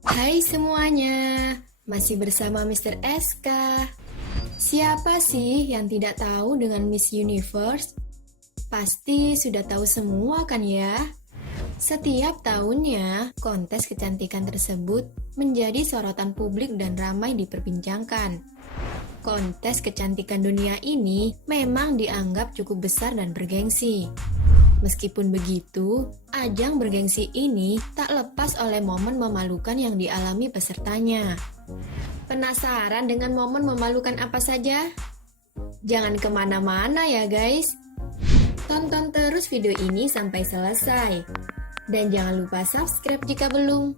Hai semuanya, masih bersama Mr. SK. Siapa sih yang tidak tahu dengan Miss Universe? Pasti sudah tahu semua kan ya? Setiap tahunnya, kontes kecantikan tersebut menjadi sorotan publik dan ramai diperbincangkan. Kontes kecantikan dunia ini memang dianggap cukup besar dan bergengsi. Meskipun begitu, ajang bergengsi ini tak lepas oleh momen memalukan yang dialami pesertanya. Penasaran dengan momen memalukan apa saja? Jangan kemana-mana ya guys. Tonton terus video ini sampai selesai. Dan jangan lupa subscribe jika belum.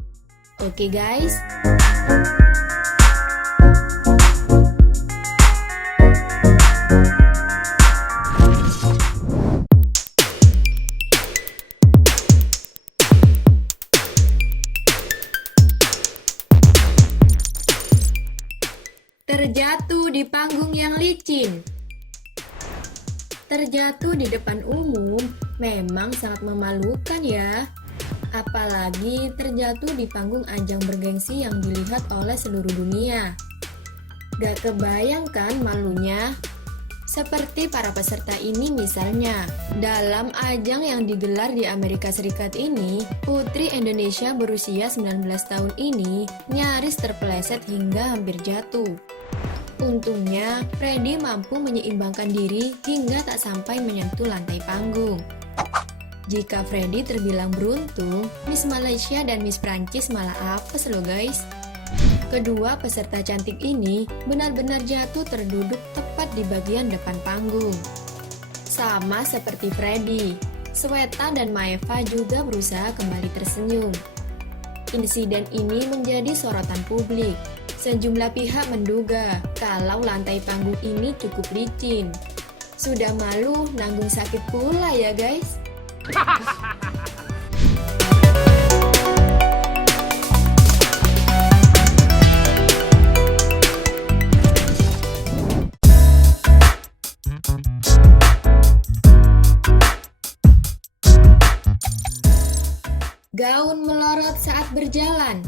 Oke guys? Terjatuh di panggung yang licin. Terjatuh di depan umum memang sangat memalukan ya. Apalagi terjatuh di panggung ajang bergengsi yang dilihat oleh seluruh dunia. Gak kebayangkan malunya? Seperti para peserta ini misalnya, dalam ajang yang digelar di Amerika Serikat ini, putri Indonesia berusia 19 tahun ini nyaris terpeleset hingga hampir jatuh. Untungnya, Freddy mampu menyeimbangkan diri hingga tak sampai menyentuh lantai panggung. Jika Freddy terbilang beruntung, Miss Malaysia dan Miss Prancis malah apes loh guys. Kedua peserta cantik ini benar-benar jatuh terduduk tepat di bagian depan panggung. Sama seperti Freddy, Sweta dan Maeva juga berusaha kembali tersenyum. Insiden ini menjadi sorotan publik. Sejumlah pihak menduga kalau lantai panggung ini cukup licin. Sudah malu, nanggung sakit pula ya guys. Gaun melorot saat berjalan.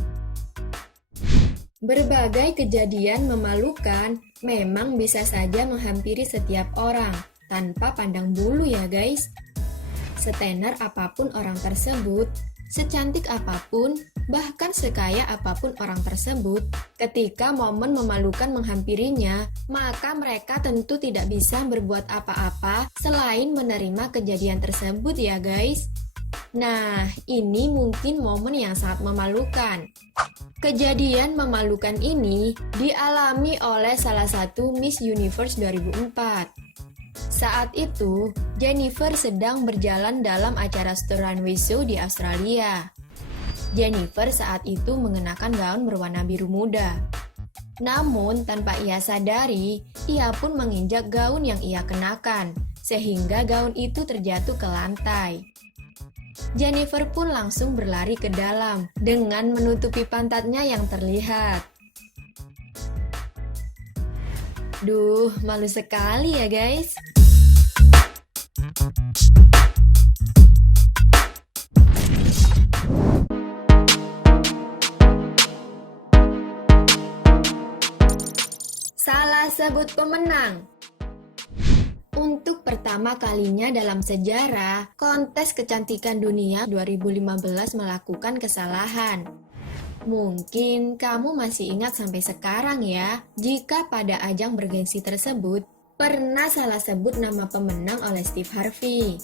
Berbagai kejadian memalukan memang bisa saja menghampiri setiap orang tanpa pandang bulu ya guys. Setenar apapun orang tersebut, secantik apapun, bahkan sekaya apapun orang tersebut, ketika momen memalukan menghampirinya, maka mereka tentu tidak bisa berbuat apa-apa selain menerima kejadian tersebut ya guys. Nah, ini mungkin momen yang sangat memalukan. Kejadian memalukan ini dialami oleh salah satu Miss Universe 2004. Saat itu, Jennifer sedang berjalan dalam acara Star Runway Show di Australia. Jennifer saat itu mengenakan gaun berwarna biru muda. Namun, tanpa ia sadari, ia pun menginjak gaun yang ia kenakan, sehingga gaun itu terjatuh ke lantai. Jennifer pun langsung berlari ke dalam dengan menutupi pantatnya yang terlihat. Duh, malu sekali ya guys. Salah sebut pemenang. Untuk pertama kalinya dalam sejarah, kontes kecantikan dunia 2015 melakukan kesalahan. Mungkin kamu masih ingat sampai sekarang ya, jika pada ajang bergengsi tersebut, pernah salah sebut nama pemenang oleh Steve Harvey.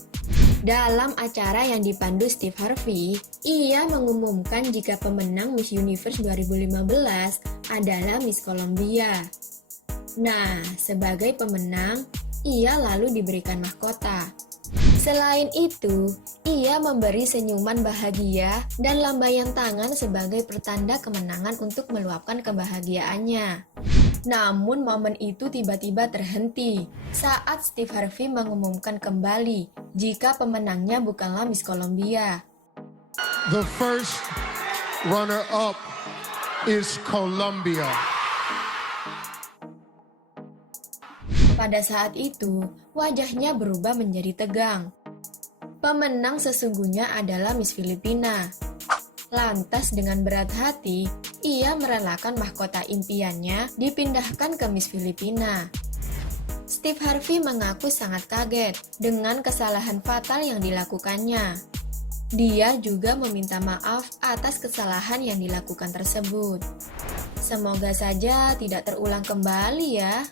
Dalam acara yang dipandu Steve Harvey, ia mengumumkan jika pemenang Miss Universe 2015 adalah Miss Colombia. Nah, sebagai pemenang, ia lalu diberikan mahkota. Selain itu, ia memberi senyuman bahagia dan lambaian tangan sebagai pertanda kemenangan untuk meluapkan kebahagiaannya. Namun momen itu tiba-tiba terhenti saat Steve Harvey mengumumkan kembali jika pemenangnya bukanlah Miss Colombia. The first runner-up is Colombia. Pada saat itu, wajahnya berubah menjadi tegang. Pemenang sesungguhnya adalah Miss Filipina. Lantas dengan berat hati, ia merelakan mahkota impiannya dipindahkan ke Miss Filipina. Steve Harvey mengaku sangat kaget dengan kesalahan fatal yang dilakukannya. Dia juga meminta maaf atas kesalahan yang dilakukan tersebut. Semoga saja tidak terulang kembali ya.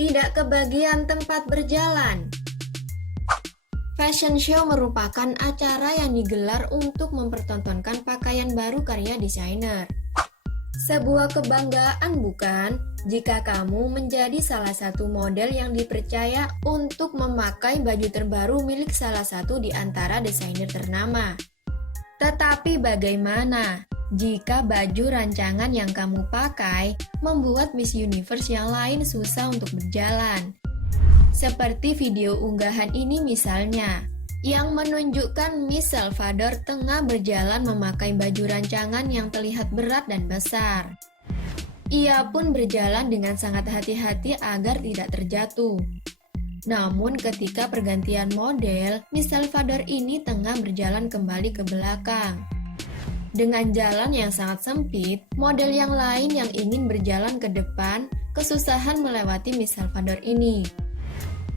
Tidak kebagian tempat berjalan. Fashion show merupakan acara yang digelar untuk mempertontonkan pakaian baru karya desainer. Sebuah kebanggaan bukan, jika kamu menjadi salah satu model yang dipercaya untuk memakai baju terbaru milik salah satu di antara desainer ternama. Tetapi bagaimana jika baju rancangan yang kamu pakai membuat Miss Universe yang lain susah untuk berjalan? Seperti video unggahan ini misalnya, yang menunjukkan Miss Salvador tengah berjalan memakai baju rancangan yang terlihat berat dan besar. Ia pun berjalan dengan sangat hati-hati agar tidak terjatuh. Namun ketika pergantian model, Miss Salvador ini tengah berjalan kembali ke belakang. Dengan jalan yang sangat sempit, model yang lain yang ingin berjalan ke depan kesusahan melewati Miss Salvador ini.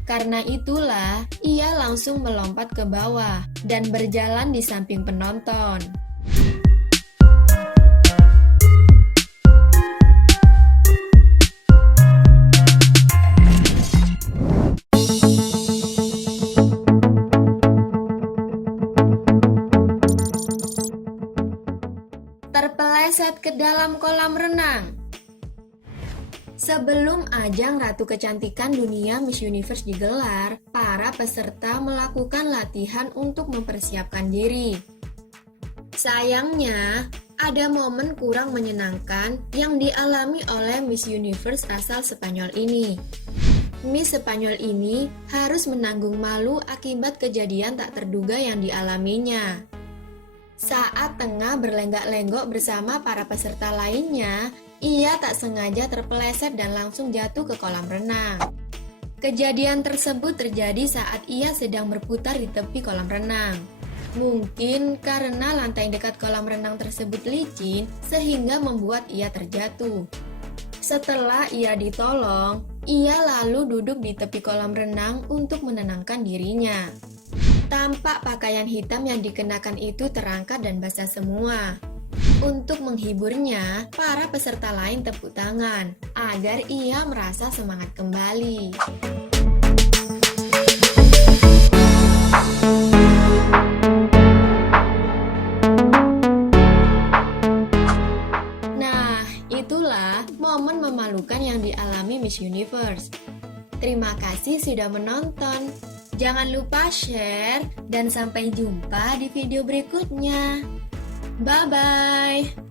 Karena itulah, ia langsung melompat ke bawah dan berjalan di samping penonton. Terpeleset ke dalam kolam renang. Sebelum ajang Ratu Kecantikan Dunia Miss Universe digelar, para peserta melakukan latihan untuk mempersiapkan diri. Sayangnya, ada momen kurang menyenangkan yang dialami oleh Miss Universe asal Spanyol ini. Miss Spanyol ini harus menanggung malu akibat kejadian tak terduga yang dialaminya. Saat tengah berlenggak-lenggok bersama para peserta lainnya, ia tak sengaja terpeleset dan langsung jatuh ke kolam renang. Kejadian tersebut terjadi saat ia sedang berputar di tepi kolam renang. Mungkin karena lantai dekat kolam renang tersebut licin, sehingga membuat ia terjatuh. Setelah ia ditolong, ia lalu duduk di tepi kolam renang untuk menenangkan dirinya. Tampak pakaian hitam yang dikenakan itu terangkat dan basah semua. Untuk menghiburnya, para peserta lain tepuk tangan agar ia merasa semangat kembali. Nah, itulah momen memalukan yang dialami Miss Universe. Terima kasih sudah menonton. Jangan lupa share dan sampai jumpa di video berikutnya. Bye-bye.